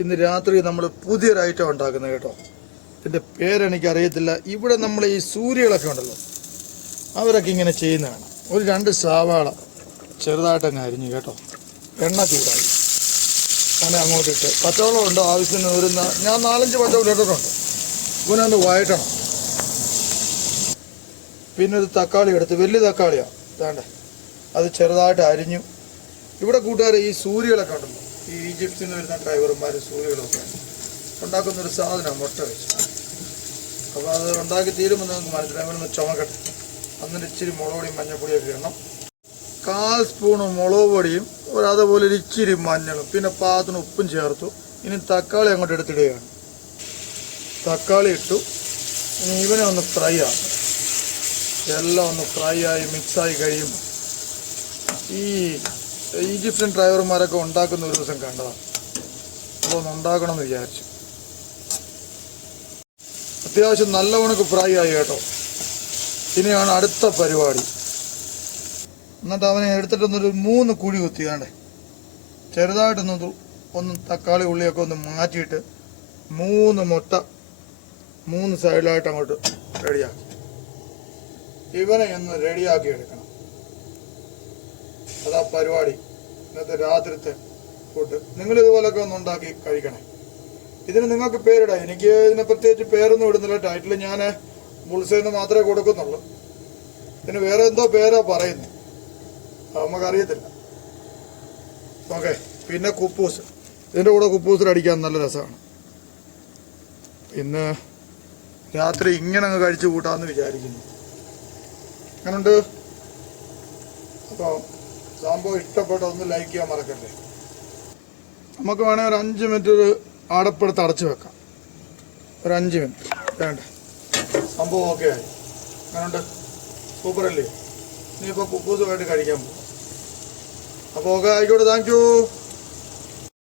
ഇന്ന് രാത്രി നമ്മൾ പുതിയൊരു ഐറ്റം ഉണ്ടാക്കുന്നത് കേട്ടോ. ഇതിൻ്റെ പേരെനിക്കറിയത്തില്ല. ഇവിടെ നമ്മൾ ഈ സൂര്യകളൊക്കെ ഉണ്ടല്ലോ, അവരൊക്കെ ഇങ്ങനെ ചെയ്യുന്നതാണ്. ഒരു 2 സവാള ചെറുതായിട്ടങ്ങ് അരിഞ്ഞു കേട്ടോ. എണ്ണ ചൂടായി അങ്ങനെ അങ്ങോട്ടിട്ട് പച്ചവെള്ളം ഉണ്ട് ആവശ്യത്തിന്. ഞാൻ 4-5 പച്ചവെള്ളം ഇട്ടിട്ടുണ്ട്. ഇവനെ ഒന്ന് വഴറ്റണം. പിന്നെ ഒരു തക്കാളി എടുത്ത്, വലിയ തക്കാളിയാണ് വേണ്ട, അത് ചെറുതായിട്ട് അരിഞ്ഞു. ഇവിടെ കൂട്ടുകാരെ ഈ സൂര്യകളൊക്കെ ഉണ്ടല്ലോ, ഈ ഈജിപ്തിൽ നിന്ന് വരുന്ന ഡ്രൈവർമാർ സൂര്യകളൊക്കെ ഉണ്ടാക്കുന്നൊരു സാധനമാണ് മുട്ട വെച്ച്. അപ്പോൾ അത് ഉണ്ടാക്കി തീരുമ്പോൾ നിങ്ങൾക്ക് മനസ്സിലായി. ചുമക്കട്ടെ. അന്നിട്ട് ഇച്ചിരി മുളക് പൊടിയും മഞ്ഞൾപ്പൊടിയൊക്കെ ഇടണം. 1/4 സ്പൂണ് മുളക് പൊടിയും അതുപോലെ ഒരു ഇച്ചിരി മഞ്ഞളും പിന്നെ പാകത്തിന് ഉപ്പും ചേർത്തു. ഇനി തക്കാളി അങ്ങോട്ട് എടുത്തിടുകയാണ്. തക്കാളി ഇട്ടു. ഇനി ഇവനെ ഒന്ന് ഫ്രൈ ആക്കും. എല്ലാം ഒന്ന് ഫ്രൈ ആയി മിക്സായി കഴിയുമ്പോൾ ഈ ഈജിപ്ഷ്യൻ ഡ്രൈവർമാരൊക്കെ ഉണ്ടാക്കുന്ന ഒരു ദിവസം കണ്ടതാണ്. അപ്പോൾ ഒന്ന് ഉണ്ടാക്കണമെന്ന് വിചാരിച്ചു. അത്യാവശ്യം നല്ലവണ്ണക്ക് ഫ്രൈ ആയി കേട്ടോ. ഇനിയാണ് അടുത്ത പരിപാടി. എന്നിട്ട് അവനെ എടുത്തിട്ടൊന്നൊരു 3 കുഴി കുത്തി വേണ്ടേ, ചെറുതായിട്ടൊന്ന് തക്കാളി ഉള്ളിയൊക്കെ ഒന്ന് മാറ്റിയിട്ട് 3 മുട്ട 3 സൈഡിലായിട്ട് അങ്ങോട്ട് റെഡിയാക്കി. ഇവനെ ഒന്ന് റെഡിയാക്കി എടുക്കണം. അതാ പരിപാടി. ഇന്നത്തെ രാത്രിത്തെ ഫുഡ്. നിങ്ങളിതുപോലൊക്കെ ഒന്ന് ഉണ്ടാക്കി കഴിക്കണേ. ഇതിന് നിങ്ങൾക്ക് പേരിടാം. എനിക്ക് ഇതിനെ പ്രത്യേകിച്ച് പേരൊന്നും ഇടുന്നില്ല. ടൈറ്റിൽ ഞാൻ ബുൾസേന്ന് മാത്രമേ കൊടുക്കുന്നുള്ളൂ. ഇതിന് വേറെ എന്തോ പേരാ പറയുന്നത്, നമുക്കറിയത്തില്ല. ഓക്കെ. പിന്നെ കുപ്പൂസ്. ഇതിൻ്റെ കൂടെ കുപ്പൂസിൽ അടിക്കാൻ നല്ല രസമാണ്. ഇന്ന് രാത്രി ഇങ്ങനെ അങ്ങ് കഴിച്ചു കൂട്ടാമെന്ന് വിചാരിക്കുന്നു. അങ്ങനുണ്ട്. അപ്പോൾ സംഭവം ഇഷ്ടപ്പെട്ട ഒന്ന് ലൈക്ക് ചെയ്യാൻ മറക്കല്ലേ. നമുക്ക് വേണമെങ്കിൽ ഒരു 5 മിനിറ്റ് ഒരു അടപ്പെടുത്ത് അടച്ചു വെക്കാം. ഒരു 5 മിനിറ്റ് വേണ്ട. സംഭവം ഓക്കെ ആയി. അങ്ങനുണ്ട്. സൂപ്പറല്ലേ. ഇനിയിപ്പോൾ കുപ്പൂസുമായിട്ട് കഴിക്കാൻ പോകും. അപ്പോൾ ഓക്കെ, ആയിക്കോട്ടെ. Thank you.